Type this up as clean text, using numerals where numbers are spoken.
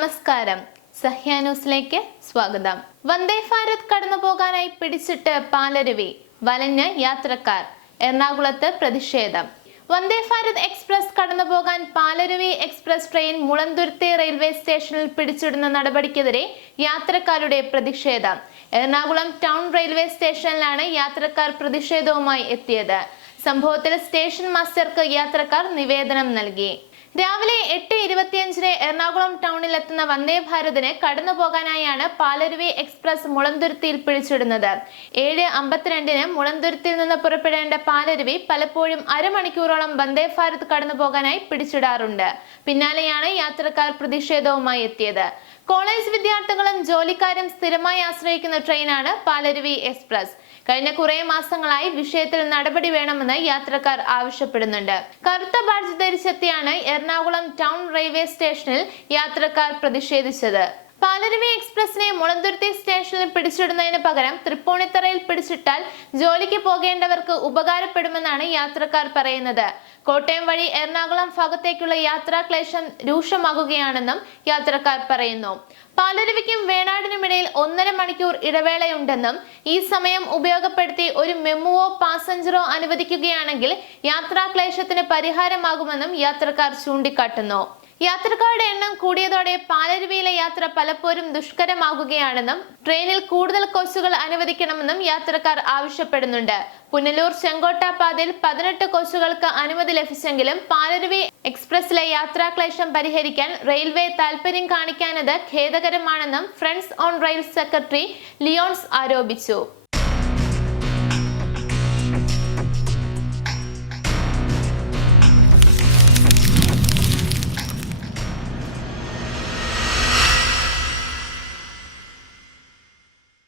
നമസ്കാരം. സഹ്യ ന്യൂസിലേക്ക് സ്വാഗതം. വന്ദേ ഭാരത് കടന്നുപോകാനായി പിടിച്ചിട്ട് പാലരുവി, വലഞ്ഞ് യാത്രക്കാർ. എറണാകുളത്ത് പ്രതിഷേധം. വന്ദേ ഭാരത് എക്സ്പ്രസ് കടന്നുപോകാൻ Palaruvi express train Mulanthuruthy railway സ്റ്റേഷനിൽ പിടിച്ചിടുന്ന നടപടിക്കെതിരെ യാത്രക്കാരുടെ പ്രതിഷേധം. എറണാകുളം ടൗൺ റെയിൽവേ സ്റ്റേഷനിലാണ് യാത്രക്കാർ പ്രതിഷേധവുമായി എത്തിയത്. സംഭവത്തിൽ സ്റ്റേഷൻ മാസ്റ്റർക്ക് യാത്രക്കാർ നിവേദനം നൽകി. രാവിലെ 8:25 എറണാകുളം ടൗണിൽ എത്തുന്ന വന്ദേ ഭാരതിന് കടന്നുപോകാനായാണ് പാലരുവി എക്സ്പ്രസ് മുളന്തുരുത്തിയിൽ പിടിച്ചിടുന്നത്. 7:52 മുളന്തുരുത്തിയിൽ നിന്ന് പുറപ്പെടേണ്ട പാലരുവി പലപ്പോഴും അരമണിക്കൂറോളം വന്ദേ ഭാരത് കടന്നുപോകാനായി പിടിച്ചിടാറുണ്ട്. പിന്നാലെയാണ് യാത്രക്കാർ പ്രതിഷേധവുമായി എത്തിയത്. കോളേജ് വിദ്യാർത്ഥികളും ജോലിക്കാരും സ്ഥിരമായി ആശ്രയിക്കുന്ന ട്രെയിനാണ് പാലരുവി എക്സ്പ്രസ്. കഴിഞ്ഞ കുറെ മാസങ്ങളായി വിഷയത്തിൽ നടപടി വേണമെന്ന് യാത്രക്കാർ ആവശ്യപ്പെടുന്നുണ്ട്. കറുത്ത ബാഡ്ജ് ധരിച്ചെത്തിയാണ് എറണാകുളം ടൗൺ റെയിൽവേ സ്റ്റേഷനിൽ യാത്രക്കാർ പ്രതിഷേധിച്ചത്. പാലരുവി എക്സ്പ്രസിനെ മുളന്തുരുത്തി സ്റ്റേഷനിൽ പിടിച്ചിടുന്നതിന് പകരം തൃപ്പൂണിത്തറയിൽ പിടിച്ചിട്ടാൽ ജോലിക്ക് പോകേണ്ടവർക്ക് ഉപകാരപ്പെടുമെന്നാണ് യാത്രക്കാർ പറയുന്നത്. കോട്ടയം വഴി എറണാകുളം ഭാഗത്തേക്കുള്ള യാത്രാക്ലേശം രൂക്ഷമാകുകയാണെന്നും യാത്രക്കാർ പറയുന്നു. പാലരുവിക്കും വേണാടിനുമിടയിൽ 1.5 മണിക്കൂർ ഇടവേളയുണ്ടെന്നും ഈ സമയം ഉപയോഗപ്പെടുത്തി ഒരു മെമുവോ പാസഞ്ചറോ അനുവദിക്കുകയാണെങ്കിൽ യാത്രാക്ലേശത്തിന് പരിഹാരമാകുമെന്നും യാത്രക്കാർ ചൂണ്ടിക്കാട്ടുന്നു. യാത്രക്കാരുടെ എണ്ണം കൂടിയതോടെ പാലരുവിയിലെ യാത്ര പലപ്പോഴും ദുഷ്കരമാകുകയാണെന്നും ട്രെയിനിൽ കൂടുതൽ കോച്ചുകൾ അനുവദിക്കണമെന്നും യാത്രക്കാർ ആവശ്യപ്പെടുന്നുണ്ട്. പുനലൂർ ചെങ്കോട്ട പാതയിൽ 18 കോച്ചുകൾക്ക് അനുമതി ലഭിച്ചെങ്കിലും പാലരുവി എക്സ്പ്രസിലെ യാത്രാക്ലേശം പരിഹരിക്കാൻ റെയിൽവേ താൽപര്യം കാണിക്കാനത് ഖേദകരമാണെന്നും ഫ്രണ്ട്സ് ഓൺ റെയിൽ സെക്രട്ടറി ലിയോൺസ് ആരോപിച്ചു.